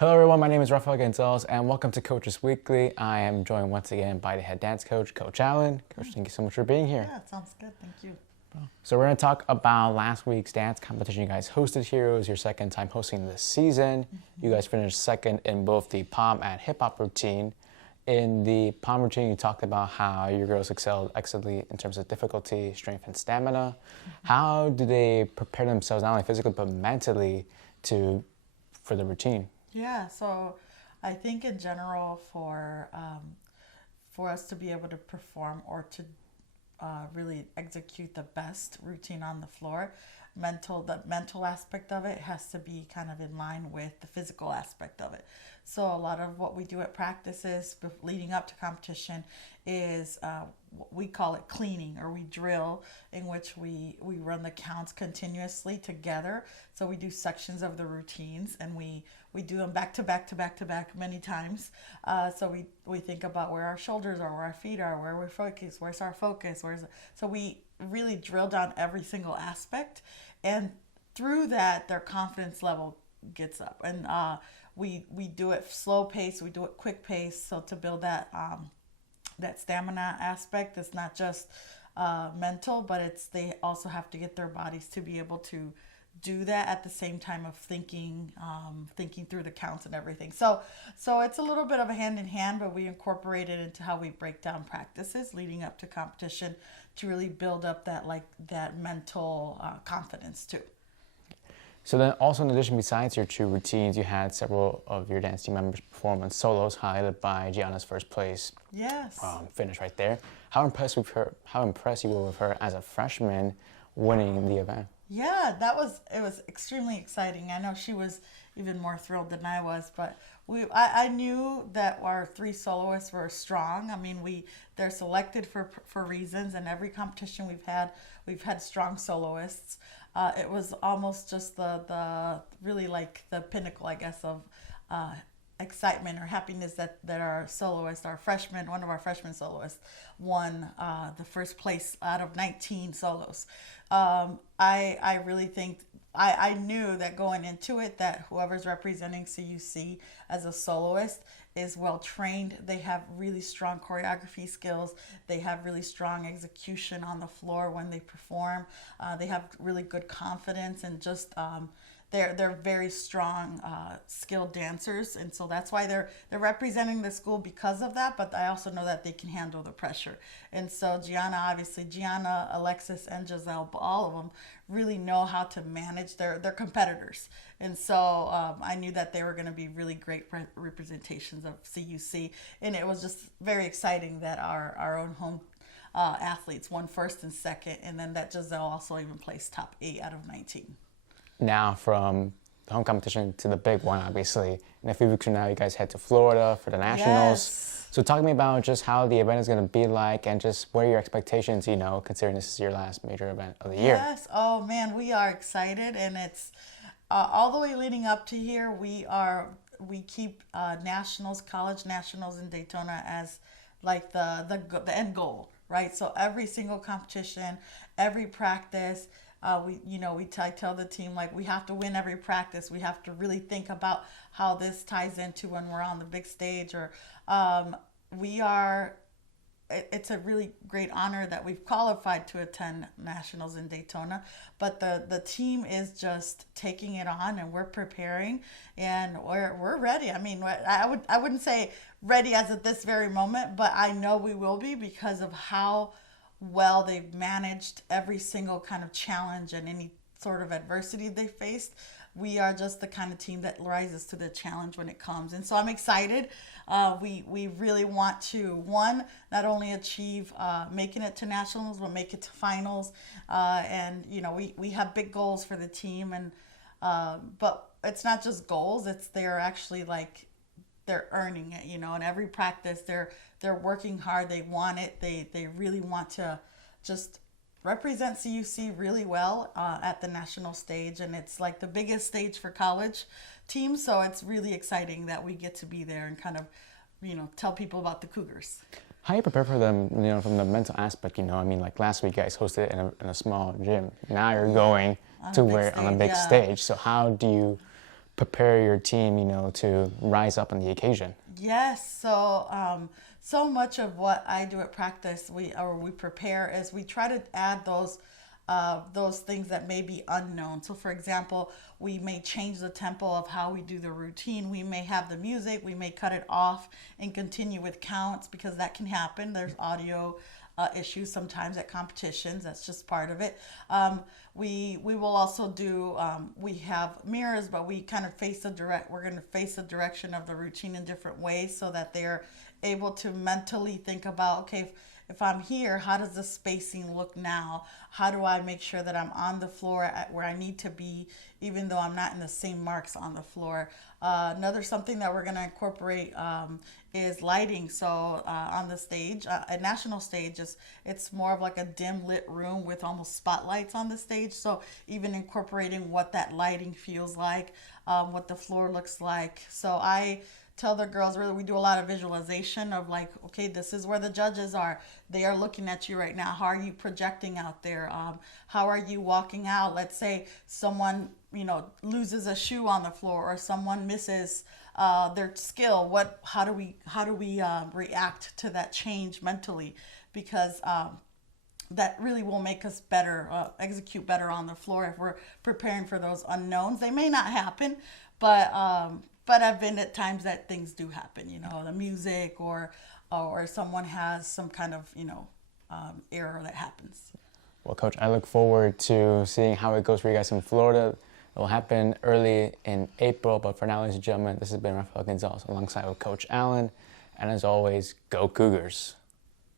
Hello everyone, my name is Rafael Gonzalez and welcome to Coaches Weekly. I am joined once again by the head dance coach, Coach Allen. Coach, thank you so much for being here. Yeah, it sounds good. Thank you. So we're going to talk about last week's dance competition you guys hosted here. It was your second time hosting this season. You guys finished second in both the pom and hip hop routine. In the pom routine, you talked about how your girls excelled excellently in terms of difficulty, strength, and stamina. How do they prepare themselves, not only physically, but mentally for the routine? Yeah, so I think in general for us to be able to perform or to really execute the best routine on the floor, the mental aspect of it has to be kind of in line with the physical aspect of it. So a lot of what we do at practices leading up to competition is we call it cleaning, or we drill, in which we run the counts continuously together. So we do sections of the routines, and we do them back to back to back to back many times. So we think about where our shoulders are, where our feet are, where we're focused, where's our focus, so we really drill down every single aspect, and through that their confidence level gets up. And we do it slow pace, we do it quick pace, so to build that stamina aspect. It's not just mental, but they also have to get their bodies to be able to do that at the same time of thinking through the counts and everything. So it's a little bit of a hand in hand, but we incorporate it into how we break down practices leading up to competition to really build up that mental confidence too. So then also, in addition, besides your two routines, you had several of your dance team members perform on solos, highlighted by Gianna's first place finish right there. How impressed you were with her as a freshman winning the event? Yeah, it was extremely exciting. I know she was even more thrilled than I was, but I knew that our three soloists were strong. I mean, they're selected for reasons, and every competition we've had strong soloists. It was almost just the really like the pinnacle, I guess, of excitement or happiness that our soloist, one of our freshman soloists, won the first place out of 19 solos. I really think I knew that going into it that whoever's representing CUC as a soloist is well trained. They have really strong choreography skills. They have really strong execution on the floor when they perform. They have really good confidence, and just they're very strong, skilled dancers, and so that's why they're representing the school because of that. But I also know that they can handle the pressure, and so Gianna, Alexis, and Giselle, all of them really know how to manage their competitors, and so I knew that they were going to be really great representations of CUC, and it was just very exciting that our own home athletes won first and second, and then that Giselle also even placed top 8 out of 19. Now, from the home competition to the big one, obviously, in a few weeks from now, you guys head to Florida for the Nationals. Yes. So talk to me about just how the event is going to be like, and just what are your expectations, considering this is your last major event of the year. Yes. Oh, man, we are excited, and it's all the way leading up to here. We keep nationals, college nationals in Daytona as like the end goal, right? So every single competition, every practice, I tell the team, like, we have to win every practice. We have to really think about how this ties into when we're on the big stage, or it's a really great honor that we've qualified to attend nationals in Daytona, but the team is just taking it on, and we're preparing, and we're ready. I mean, I wouldn't say ready as at this very moment, but I know we will be because of how well they've managed every single kind of challenge and any sort of adversity they faced. We are just the kind of team that rises to the challenge when it comes, and so I'm excited. We really want to, not only achieve making it to nationals, but make it to finals, and we have big goals for the team, and but it's not just goals, they're actually like they're earning it, and every practice they're working hard. They want it. They really want to just represent CUC really well at the national stage, and it's like the biggest stage for college teams, so it's really exciting that we get to be there and kind of tell people about the Cougars. How do you prepare for them, from the mental aspect, I mean, like last week you guys hosted it in a small gym. Now you're going on a big stage. So how do you prepare your team, to rise up on the occasion? Yes. So much of what I do at practice, we prepare, is we try to add those things that may be unknown. So, for example, we may change the tempo of how we do the routine. We may have the music, we may cut it off and continue with counts, because that can happen. There's audio issues sometimes at competitions. That's just part of it. We will also do, we have mirrors, but we kind of we're going to face the direction of the routine in different ways, so that they're able to mentally think about, okay, if I'm here, how does the spacing look now? How do I make sure that I'm on the floor at where I need to be, even though I'm not in the same marks on the floor? Another something that we're going to incorporate is lighting. So on the stage, a national stage, it's more of like a dim lit room with almost spotlights on the stage. So even incorporating what that lighting feels like, what the floor looks like. So I tell the girls, really, we do a lot of visualization of like, okay, this is where the judges are. They are looking at you right now. How are you projecting out there? How are you walking out? Let's say someone, loses a shoe on the floor, or someone misses their skill. How do we react to that change mentally? Because that really will make us better, execute better on the floor if we're preparing for those unknowns. They may not happen, but I've been at times that things do happen, the music or someone has some kind of, error that happens. Well, Coach, I look forward to seeing how it goes for you guys in Florida. It will happen early in April, but for now, ladies and gentlemen, this has been Rafael Gonzalez alongside with Coach Allen. And as always, go Cougars.